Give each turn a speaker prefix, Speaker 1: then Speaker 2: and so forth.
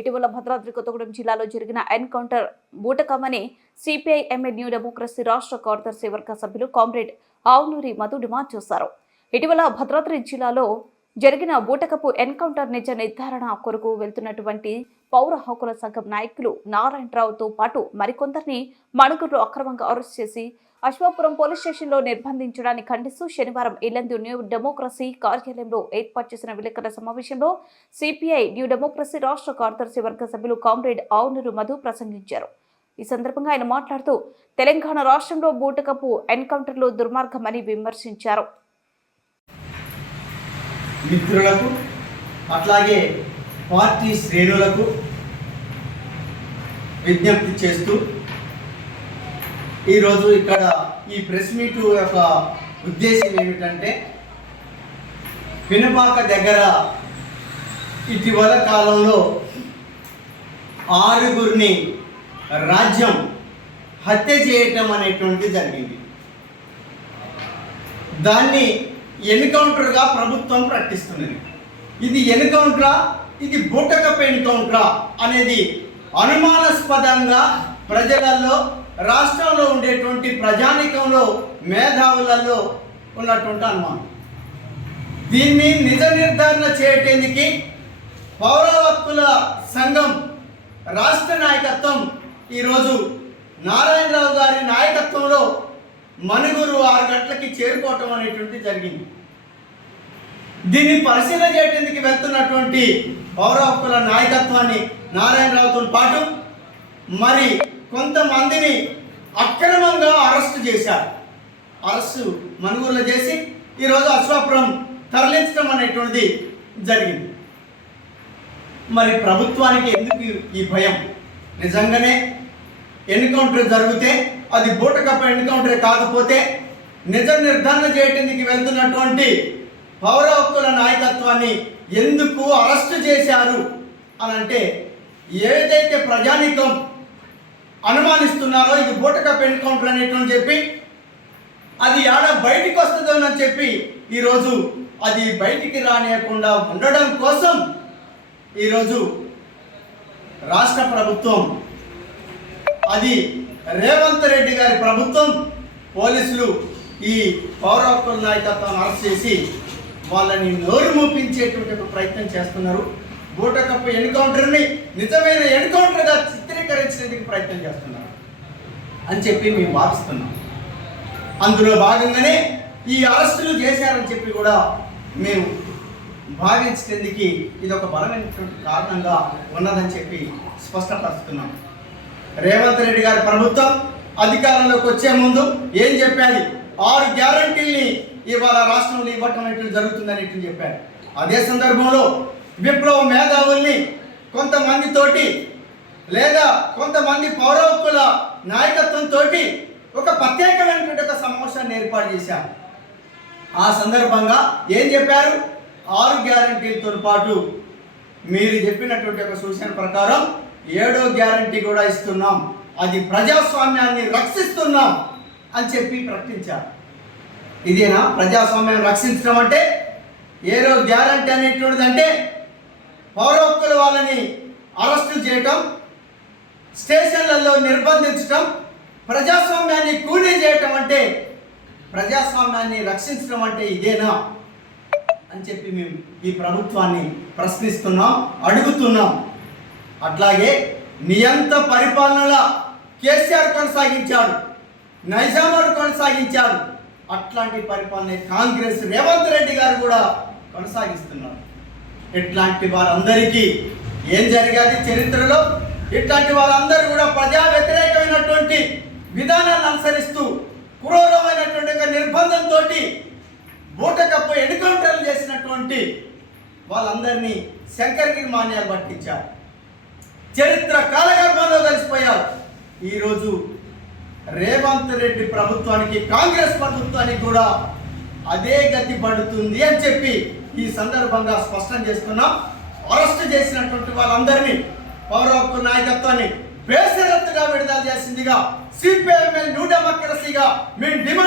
Speaker 1: ఇటీవల భద్రాద్రి కొత్తగూడెం జిల్లాలో జరిగిన ఎన్కౌంటర్ బూటకమని సిపిఐ ఎంఏ న్యూ డెమోక్రసీ రాష్ట్ర కార్యదర్శి వర్గ సభ్యులు కామ్రేడ్ ఆవునూరి మధు డిమాండ్ చేశారు ఇటీవల భద్రాద్రి జిల్లాలో జరిగిన బూటకపు ఎన్కౌంటర్ నిజ నిర్ధారణ కొరకు వెళ్తున్నటువంటి పౌర హక్కుల సంఘం నాయకులు నారాయణరావుతో పాటు మరికొందరిని మణుగురులో అక్రమంగా అరెస్ట్ చేసి అశ్వాపురం పోలీస్ స్టేషన్లో నిర్బంధించడాన్ని ఖండిస్తూ శనివారం ఇల్లందు న్యూ డెమోక్రసీ కార్యాలయంలో ఏర్పాటు చేసిన విలేకరుల సమావేశంలో సిపిఐ న్యూ డెమోక్రసీ రాష్ట్ర కార్యదర్శి వర్గ సభ్యులు కామ్రేడ్ ఆవునరు మధు ప్రసంగించారు ఈ సందర్భంగా ఆయన మాట్లాడుతూ తెలంగాణ రాష్ట్రంలో బూటకపు ఎన్కౌంటర్లు దుర్మార్గమని విమర్శించారు
Speaker 2: మిత్రులకు అట్లాగే పార్టీ శ్రేణులకు విజ్ఞప్తి చేస్తూ ఈరోజు ఇక్కడ ఈ ప్రెస్ మీట్ యొక్క ఉద్దేశం ఏమిటంటే పినపాక దగ్గర ఇటీవల కాలంలో ఆరుగురిని రాజ్యం హత్య చేయటం అనేటువంటి జరిగింది దాన్ని ఎన్కౌంటర్గా ప్రభుత్వం ప్రకటిస్తున్నది ఇది ఎన్కౌంటరా ఇది బూటకపు పెంటోంట్ర అనేది అనుమానాస్పదంగా ప్రజలలో రాష్ట్రంలో ఉండేటువంటి ప్రజానికంలో మేధావులలో ఉన్నటువంటి అనుమానం దీన్ని నిజ నిర్ధారణ చేయటానికి పౌర హక్కుల సంఘం రాష్ట్ర నాయకత్వం ఈరోజు నారాయణరావు గారి నాయకత్వంలో మణిగురు ఆరు గంటలకి చేరుకోవటం అనేటువంటి జరిగింది దీన్ని పరిశీలన చేయటానికి వెళ్తున్నటువంటి పౌర హక్కుల నాయకత్వాన్ని నారాయణరావుతో పాటు మరి కొంతమందిని అక్రమంగా అరెస్ట్ చేశారు అరెస్టు మనుగోలు చేసి ఈరోజు అశ్వాపురం తరలించడం అనేటువంటిది జరిగింది మరి ప్రభుత్వానికి ఎందుకు ఈ భయం నిజంగానే ఎన్కౌంటర్ జరిగితే అది బూటకప్ప ఎన్కౌంటర్ కాకపోతే నిజ నిర్ధారణ చేయటానికి వెళ్తున్నటువంటి పౌర హక్కుల నాయకత్వాన్ని ఎందుకు అరెస్ట్ చేశారు అని అంటే ఏదైతే ప్రజానీకం అనుమానిస్తున్నారో ఇది బూటక ఎన్కౌంటర్ అనేటువంటి చెప్పి అది ఆడ బయటికి అని చెప్పి ఈరోజు అది బయటికి రానియకుండా ఉండడం కోసం ఈరోజు రాష్ట్ర ప్రభుత్వం అది రేవంత్ రెడ్డి గారి ప్రభుత్వం పోలీసులు ఈ పౌర హక్కుల నాయకత్వాన్ని అరెస్ట్ చేసి వాళ్ళని నోరు మోపించేటువంటి ప్రయత్నం చేస్తున్నారు బూటకప్పు ఎన్కౌంటర్ని నిజమైన ఎన్కౌంటర్గా చిత్రీకరించేందుకు ప్రయత్నం చేస్తున్నారు అని చెప్పి మేము భావిస్తున్నాం అందులో భాగంగానే ఈ అరెస్టులు చేశారని చెప్పి కూడా మేము భావించేందుకు ఇది ఒక బలమైనటువంటి కారణంగా ఉన్నదని చెప్పి స్పష్టపరుస్తున్నాం రేవంత్ రెడ్డి గారి ప్రభుత్వం అధికారంలోకి వచ్చే ముందు ఏం చెప్పాలి ఆరు గ్యారంటీల్ని ఇవాళ రాష్ట్రంలో ఇవ్వటం అనేటువంటి జరుగుతుందని చెప్పారు అదే సందర్భంలో విప్లవ మేధావుల్ని కొంతమందితోటి లేదా కొంతమంది పౌరవకుల నాయకత్వంతో ఒక ప్రత్యేకమైనటువంటి ఒక సమావేశాన్ని ఏర్పాటు చేశారు ఆ సందర్భంగా ఏం చెప్పారు ఆరు గ్యారంటీలతో పాటు మీరు చెప్పినటువంటి ఒక సూచన ప్రకారం ఏడో గ్యారంటీ కూడా ఇస్తున్నాం అది ప్రజాస్వామ్యాన్ని రక్షిస్తున్నాం అని చెప్పి ప్రకటించారు ఇదేనా ప్రజాస్వామ్యం రక్షించడం అంటే ఏ రోజు గ్యారంటీ అనేటువంటిదంటే పౌరహక్కుల వాళ్ళని అరెస్టు చేయటం స్టేషన్లలో నిర్బంధించటం ప్రజాస్వామ్యాన్ని కూలీ చేయటం అంటే ప్రజాస్వామ్యాన్ని రక్షించడం అంటే ఇదేనా అని చెప్పి మేము ఈ ప్రభుత్వాన్ని ప్రశ్నిస్తున్నాం అడుగుతున్నాం అట్లాగే నియంత పరిపాలనలా కేసీఆర్ కొనసాగించాడు నైజామాబాద్ కొనసాగించాడు అట్లాంటి పరిపాలన కాంగ్రెస్ రేవంత్ రెడ్డి గారు కూడా కొనసాగిస్తున్నారు ఇట్లాంటి వారందరికీ ఏం జరిగాది చరిత్రలో ఇట్లాంటి వాళ్ళందరూ కూడా ప్రజా వ్యతిరేకమైనటువంటి విధానాన్ని అనుసరిస్తూ క్రూరమైనటువంటి ఒక నిర్బంధంతో బూటకప్పు ఎన్కౌంటర్లు చేసినటువంటి వాళ్ళందరినీ శంకర్గిరి మాన్యాలు పట్టించారు చరిత్ర కాలగర్భంలో కలిసిపోయారు ఈరోజు రేవంత్ రెడ్డి ప్రభుత్వానికి కాంగ్రెస్ ప్రభుత్వానికి కూడా అదే గతి పడుతుంది అని చెప్పి ఈ సందర్భంగా స్పష్టం చేస్తున్నాం అరెస్ట్ చేసినటువంటి వాళ్ళందరినీ పౌర హక్కు నాయకత్వాన్ని బేసరత్తుగా విడుదల చేసిందిగా సిపిఎంఎల్ న్యూ డెమోక్రసీగా మేము